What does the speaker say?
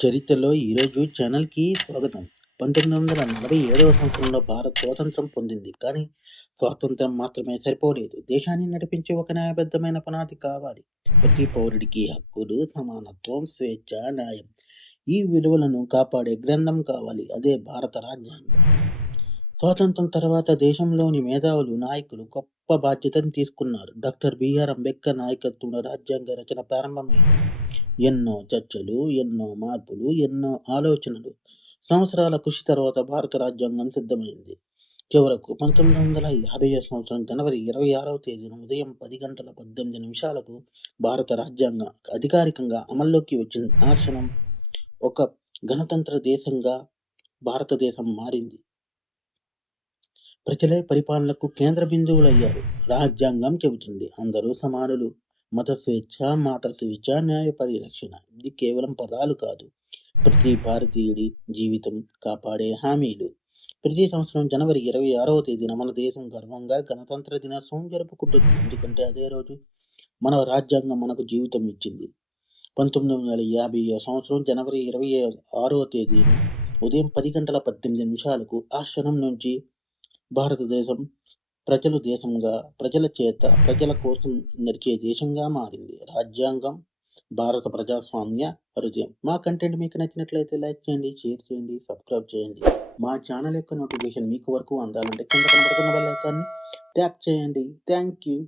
చరిత్రలో ఈరోజు ఛానల్‌కి స్వాగతం. 1947వ సంవత్సరంలో భారత్ స్వాతంత్ర్యం పొందింది. కానీ స్వాతంత్ర్యం మాత్రమే సరిపోలేదు. దేశాన్ని నడిపించే ఒక న్యాయబద్ధమైన పునాది కావాలి. ప్రతి పౌరుడికి హక్కులు, సమానత్వం, స్వేచ్ఛ, న్యాయం ఈ విలువలను కాపాడే గ్రంథం కావాలి. అదే భారత రాజ్యాంగం. స్వాతంత్ర్యం తర్వాత దేశంలోని మేధావులు, నాయకులు గొప్ప బాధ్యతను తీసుకున్నారు. డాక్టర్ బిఆర్ అంబేద్కర్ నాయకత్వంలో రాజ్యాంగ రచన ప్రారంభమైంది. ఎన్నో చర్చలు, ఎన్నో మార్పులు, ఎన్నో ఆలోచనలు, సంవత్సరాల కృషి తర్వాత భారత రాజ్యాంగం సిద్ధమైంది. చివరకు 1950వ సంవత్సరం జనవరి 26వ తేదీన ఉదయం 10 గంటల 18 నిమిషాలకు భారత రాజ్యాంగం అధికారికంగా అమల్లోకి వచ్చింది. ఆ క్షణం ఒక గణతంత్ర దేశంగా భారతదేశం మారింది. ప్రజలే పరిపాలనకు కేంద్ర బిందువులయ్యారు. రాజ్యాంగం చెబుతుంది అందరూ సమానులు. మత స్వేచ్ఛ, మాట స్వేచ్ఛ, న్యాయ పరిరక్షణ. ఇది కేవలం పదాలు కాదు, ప్రతి భారతీయుడి జీవితం కాపాడే హామీలు. ప్రతి సంవత్సరం జనవరి 26వ తేదీన మన దేశం గర్వంగా గణతంత్ర దినోత్సవం జరుపుకుంటుంది. ఎందుకంటే అదే రోజు మన రాజ్యాంగం మనకు జీవితం ఇచ్చింది. 1950వ సంవత్సరం జనవరి 26వ తేదీన ఉదయం 10 గంటల 18 నిమిషాలకు ఆ క్షణం నుంచి భారతదేశం ప్రజల దేశంగా, ప్రజల చేత, ప్రజల కోసం నడిచే దేశంగా మారింది. రాజ్యాంగం భారత ప్రజాస్వామ్య హృదయం. మా కంటెంట్ మీకు నచ్చినట్లయితే లైక్ చేయండి, షేర్ చేయండి, సబ్స్క్రైబ్ చేయండి. మా ఛానల్ యొక్క నోటిఫికేషన్ మీకు వరకు అందాలంటే కింద కనబడుతున్న బెల్ ఐకాన్ని ట్యాప్ చేయండి. Thank you.